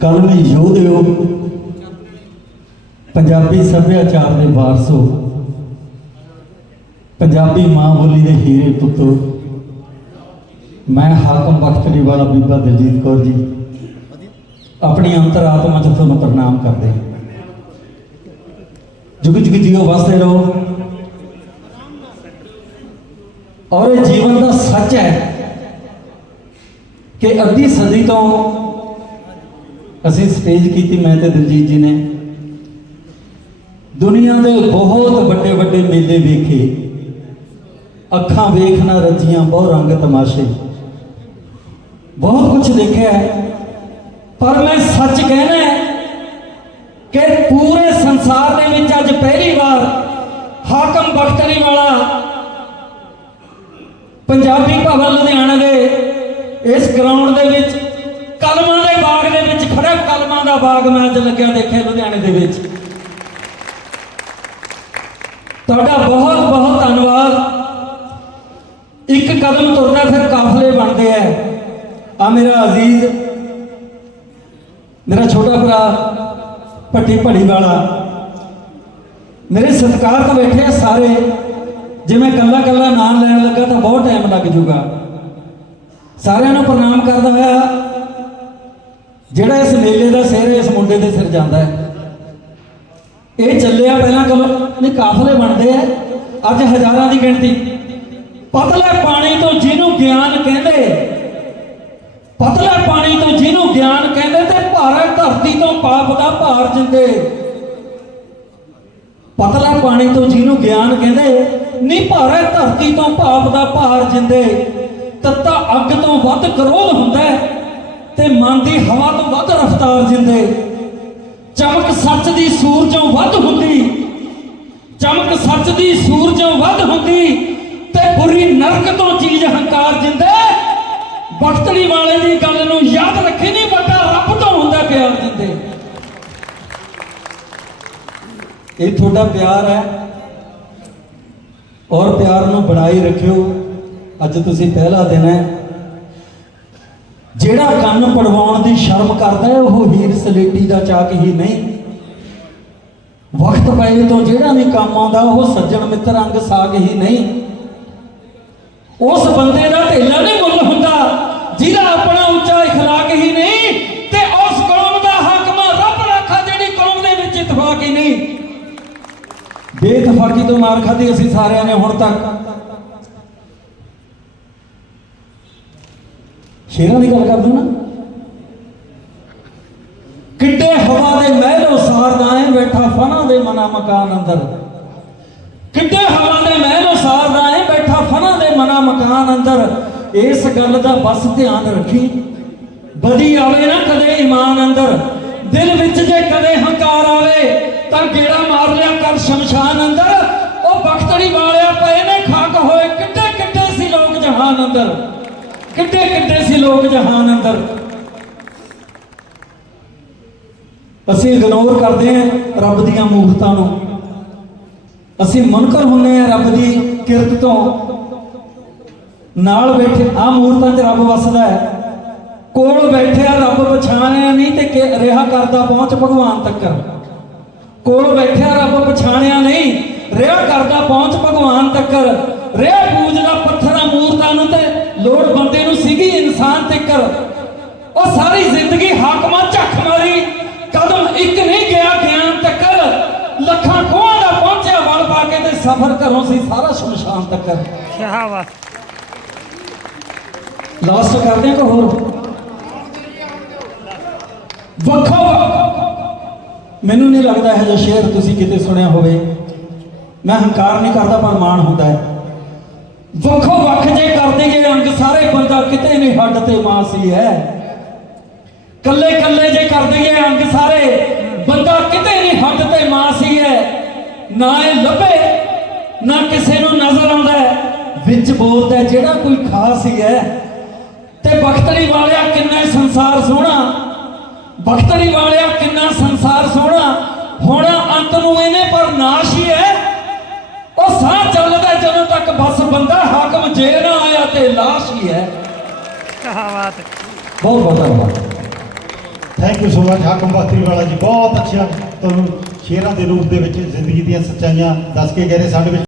ਕਲਮੀ ਯੋਧਿਓ ਪੰਜਾਬੀ ਸੱਭਿਆਚਾਰ ਦੇ ਵਾਰਸੋ ਪੰਜਾਬੀ ਮਾਂ ਬੋਲੀ ਦੇ ਹੀਰੇ ਪੁੱਤੋ ਮੈਂ ਹਾਕਮ ਬਖਤਰੀ ਵਾਲਾ ਬੀਬਾ ਦਲਜੀਤ ਕੌਰ ਜੀ। ਆਪਣੀ ਅੰਤਰਾਤਮਾ ਚ ਤੁਹਾਨੂੰ ਪ੍ਰਣਾਮ ਕਰਦੇ ਹਾਂ। ਜੁਗ ਜੁਗ ਜੀਓ ਵਸਦੇ ਰਹੋ। ਔਰ ਇਹ ਜੀਵਨ ਦਾ ਸੱਚ ਹੈ। ਕਿ ਅੱਧੀ ਸਦੀ ਤੋਂ ਅਸੀਂ ਸਟੇਜ ਕੀਤੀ, ਮੈਂ ਤੇ ਦਿਲਜੀਤ ਜੀ ਨੇ। ਦੁਨੀਆ ਦੇ ਬਹੁਤ ਵੱਡੇ ਵੱਡੇ ਮੇਲੇ ਵੇਖੇ। ਅੱਖਾਂ ਵੇਖਣਾ ਰੱਜੀਆਂ ਬਹੁ ਰੰਗ ਤਮਾਸ਼ੇ। ਬਹੁਤ ਕੁਝ ਦੇਖਿਆ ਪਰ ਮੈਂ ਸੱਚ ਕਹਿਣਾ ਕਿ ਪੂਰੇ ਸੰਸਾਰ ਦੇ ਵਿੱਚ ਅੱਜ ਪਹਿਲੀ ਵਾਰ ਹਾਕਮ ਬਖਤਰੀ ਵਾਲਾ ਪੰਜਾਬੀ ਭਵਨ ਲੁਧਿਆਣਾ ਦੇ ਇਸ ਗਰਾਊਂਡ ਦੇ ਵਿੱਚ, ਕਲਮਾਂ ਦੇ ਬਾਗ ਦੇ ਵਿੱਚ ਖੜਾ ਕਲਮਾਂ ਦਾ ਬਾਗ ਮੈਂ ਅੱਜ ਲੱਗਿਆ ਦੇਖਿਆ ਲੁਧਿਆਣੇ ਦੇ ਵਿੱਚ। ਤੁਹਾਡਾ ਬਹੁਤ ਬਹੁਤ ਧੰਨਵਾਦ। ਇੱਕ ਕਦਮ ਤੁਰਦਾ ਫਿਰ ਕਾਫਲੇ ਬਣਦੇ ਆ। ਆ ਮੇਰਾ ਅਜ਼ੀਜ਼, ਮੇਰਾ ਛੋਟਾ ਭਰਾ, ਭੱਟੀ ਭੜੀ ਵਾਲਾ। ਮੇਰੇ ਸਤਿਕਾਰ ਤੋਂ ਬੈਠੇ ਆ ਸਾਰੇ। ਜੇ ਮੈਂ ਕੱਲਾ ਕੱਲਾ ਨਾਮ ਲੈਣ ਲੱਗਾ ਤਾਂ ਬਹੁਤ ਟਾਈਮ ਲੱਗ ਜਾਊਗਾ। ਸਾਰਿਆਂ ਨੂੰ ਪ੍ਰਣਾਮ ਕਰਦਾ ਹੋਇਆ। ਜਿਹੜਾ ਇਸ ਮੇਲੇ ਦਾ ਸਿਰ, ਇਸ ਮੁੰਡੇ ਦੇ ਸਿਰ ਜਾਂਦਾ ਹੈ। ਇਹ ਚੱਲਿਆ ਪਹਿਲਾਂ ਚਲੋ ਨਹੀਂ, ਕਾਫਲੇ ਬਣਦੇ ਆ। ਅੱਜ ਹਜ਼ਾਰਾਂ ਦੀ ਗਿਣਤੀ। ਪਤਲੇ ਪਾਣੀ ਤੋਂ ਜਿਹਨੂੰ ਗਿਆਨ ਕਹਿੰਦੇ, ਪਤਲੇ ਪਾਣੀ ਤੋਂ ਜਿਹਨੂੰ ਗਿਆਨ ਕਹਿੰਦੇ ਤੇ ਭਾਰੇ ਧਰਤੀ ਤੋਂ ਪਾਪ ਦਾ ਭਾਰ ਜਿੰਦੇ। ਪਤਲਾ ਪਾਣੀ ਤੋਂ ਜਿਹਨੂੰ ਗਿਆਨ ਕਹਿੰਦੇ, ਨਹੀਂ ਭਾਰੇ ਧਰਤੀ ਤੋਂ ਪਾਪ ਦਾ ਭਾਰ ਜਿੰਦੇ। ਤੱਤਾ ਅੱਗ ਤੋਂ ਵੱਧ ਕਰੋਧ ਹੁੰਦਾ ਹੈ, ਤੇ ਮਨ ਦੀ ਹਵਾ ਤੋਂ ਵੱਧ ਰਫ਼ਤਾਰ ਜਿੰਦੇ। ਚਮਕ ਸੱਚ ਦੀ ਸੂਰਜੋਂ ਵੱਧ ਹੁੰਦੀ। ਚਮਕ ਸੱਚ ਦੀ ਸੂਰਜੋਂ ਵੱਧ ਹੁੰਦੀ ਤੇ ਬੁਰੀ ਨਰਕ ਤੋਂ ਚੀਜ਼ ਹੰਕਾਰ ਜਿੰਦੇ। ਬਖਤੜੀ ਵਾਲੇ ਦੀ ਗੱਲ ਨੂੰ ਯਾਦ ਰੱਖੀ ਨਹੀਂ ਵੱਡਾ ਰੱਬ ਤੋਂ ਹੁੰਦਾ ਪਿਆਰ ਜਿੰਦੇ। ਇਹ ਤੁਹਾਡਾ ਪਿਆਰ ਹੈ। ਔਰ ਪਿਆਰ ਨੂੰ ਬਣਾਈ ਰੱਖਿਓ। ਅੱਜ ਤੁਸੀਂ ਪਹਿਲਾ ਦਿਨ ਹੈ ਜਿਹੜਾ ਕੰਨ ਪੜਵਾਉਣ ਦੀ ਸ਼ਰਮ ਕਰਦਾ ਹੈ ਉਹ ਹੀਰ ਸਲੇਟੀ ਦਾ ਚਾਕ ਹੀ ਨਹੀਂ ਵਕਤ ਪਏ ਤੋਂ ਜਿਹੜਾ ਨਹੀਂ ਕੰਮ ਆਉਂਦਾ ਉਹ ਸੱਜਣ ਮਿੱਤਰ ਅੰਗ ਸਾਗ ਹੀ ਨਹੀਂ ਉਸ ਬੰਦੇ ਦਾ ਢੇਲਾ ਨਹੀਂ ਮੁੱਲ ਹੁੰਦਾ ਜਿਹਦਾ ਆਪਣਾ ਉੱਚਾ اخلاق ਹੀ ਨਹੀਂ ਤੇ ਉਸ ਕੌਮ ਦਾ ਹਾਕਮ ਰੱਬ ਰੱਖਾ ਜਿਹੜੀ ਕੌਮ ਦੇ ਵਿੱਚ ਇਤਫਾਕ ਹੀ ਨਹੀਂ ਬੇਇਤਫਾਕੀ ਤੋਂ ਮਾਰ ਖਾਧੀ ਅਸੀਂ ਸਾਰਿਆਂ ਨੇ ਹੁਣ ਤੱਕ ਸ਼ੇਰਾਂ ਦੀ ਗੱਲ ਕਰਦੇ ਨਾ। ਕਿੱਡੇ ਹਵਾ ਦੇ ਮਹਿਲੋ ਸਾਰਦਾ ਏ, ਬੈਠਾ ਫਨਾ ਦੇ ਮਨਾ ਮਕਾਨ ਅੰਦਰ। ਕਿੱਡੇ ਹਵਾ ਦੇ ਮਹਿਲੋ ਸਾਰਦਾ ਏ, ਬੈਠਾ ਫਨਾ ਦੇ ਮਨਾ ਮਕਾਨ ਅੰਦਰ। ਇਸ ਗੱਲ ਦਾ ਬਸ ਧਿਆਨ ਰੱਖੀ। ਬਦੀ ਆਵੇ ਨਾ ਕਦੇ ਇਮਾਨ ਅੰਦਰ। ਦਿਲ ਵਿੱਚ ਜੇ ਕਦੇ ਹੰਕਾਰ ਆਵੇ, ਤਾਂ ਗੇੜਾ ਮਾਰ ਲਿਆ ਕਰ ਸ਼ਮਸ਼ਾਨ ਅੰਦਰ। ਉਹ ਬਖਤੜੀ ਵਾਲਿਆ ਪਏ ਨੇ, ਖਾਕ ਹੋਏ ਕਿੱਡੇ ਕਿੱਡੇ ਸੀ ਲੋਕ ਜਹਾਨ ਅੰਦਰ। ਕਿੱਡੇ ਕਿੱਡੇ ਸੀ ਲੋਕ ਜਹਾਨ ਅੰਦਰ? ਅਸੀਂ ਇਗਨੋਰ ਕਰਦੇ ਹਾਂ ਰੱਬ ਦੀਆਂ ਮੂਰਤਾਂ ਨੂੰ। ਅਸੀਂ ਮੁਨਕਰ ਹੁੰਨੇ ਆ ਰੱਬ ਦੀ ਕਿਰਤ ਤੋਂ। ਨਾਲ ਬੈਠੇ ਆ ਮੂਰਤਾਂ 'ਚ ਰੱਬ ਵਸਦਾ ਹੈ। ਕੋਲ ਬੈਠਿਆ ਰੱਬ ਪਛਾਣਿਆ ਨਹੀਂ ਤੇ ਰਿਹਾ ਕਰਦਾ ਪਹੁੰਚ ਭਗਵਾਨ ਤੱਕ। ਕੋਲ ਬੈਠਿਆ ਰੱਬ ਪਛਾਣਿਆ ਨਹੀਂ, ਰਿਹਾ ਕਰਦਾ ਪਹੁੰਚ ਭਗਵਾਨ ਤੱਕ। ਰਿਹਾ ਲੋੜ ਬੰਦੇ ਨੂੰ ਸੀਗੀ ਇਨਸਾਨ ਤੱਕ ਉਹ ਸਾਰੀ ਜ਼ਿੰਦਗੀ ਹਾਕਮਾਂ ਝੱਖ ਮਾਰੀ। ਕਦਮ ਇੱਕ ਨਹੀਂ ਗਿਆ ਗਿਆਨ ਤੱਕ। ਲੱਖਾਂ ਕੋਹਾਂ ਦਾ ਪਹੁੰਚਿਆ ਵਲ ਪਾ ਕੇ ਤੇ ਸਫ਼ਰ ਘਰੋਂ ਸੀ ਸਾਰਾ ਸ਼ਮਸ਼ਾਨ ਤੱਕ। ਕਿਆ ਬਾਤ। ਲਾਸਟ ਕਰਦੇ ਕੋ ਹੋਰ? ਵੱਖੋ। ਮੈਨੂੰ ਨਹੀਂ ਲੱਗਦਾ ਇਹ ਜਿਹਾ ਸ਼ੇਰ ਤੁਸੀਂ ਕਿਤੇ ਸੁਣਿਆ ਹੋਵੇ। ਮੈਂ ਹੰਕਾਰ ਨਹੀਂ ਕਰਦਾ ਪਰ ਮਾਣ ਹੁੰਦਾ ਹੈ। ਵੱਖੋ ਵੱਖ ਜੇ ਕਰਦੇ ਗਏ ਅੰਗ ਸਾਰੇ ਬੰਦਾ ਕਿਤੇ ਨਹੀਂ ਹੱਡ ਤੇ ਮਾਸੀ ਹੈ ਕੱਲੇ ਕੱਲੇ ਜੇ ਕਰਦੇ ਗਏ ਅੰਗ ਸਾਰੇ, ਬੰਦਾ ਕਿਤੇ ਨਹੀਂ ਹੱਡ ਤੇ ਮਾਸੀ ਹੈ ਨਾ ਇਹ ਲੱਭੇ, ਨਾ ਕਿਸੇ ਨੂੰ ਨਜ਼ਰ ਆਉਂਦਾ ਵਿੱਚ ਬੋਲਦਾ ਜਿਹੜਾ ਕੋਈ ਖਾਸ ਹੀ ਹੈ। ਤੇ ਬਖਤੜੀ ਵਾਲਿਆ ਕਿੰਨਾ ਸੰਸਾਰ ਸੋਹਣਾ। ਬਖਤਰੀ ਵਾਲਿਆ ਕਿੰਨਾ ਸੰਸਾਰ ਬਸ ਬੰਦਾ ਹਾਕਮ ਜੇ ਨਾ ਆਇਆ ਤੇ ਲਾਸ਼ ਹੀ ਹੈ। ਕਿਆ ਬਾਤ ਬਹੁਤ ਬਹੁਤ ਧੰਨਵਾਦ। Thank you so much Hakam ਬਾਤਰੀ ਵਾਲਾ ਜੀ। ਬਹੁਤ ਅੱਛਾ ਤੁਹਾਨੂੰ ਸ਼ੇਰਾਂ ਦੇ ਰੂਪ ਦੇ ਵਿੱਚ ਜ਼ਿੰਦਗੀ ਦੀਆਂ ਸੱਚਾਈਆਂ ਦੱਸ ਕੇ ਗਏ ਨੇ ਸਾਡੇ ਵਿੱਚ।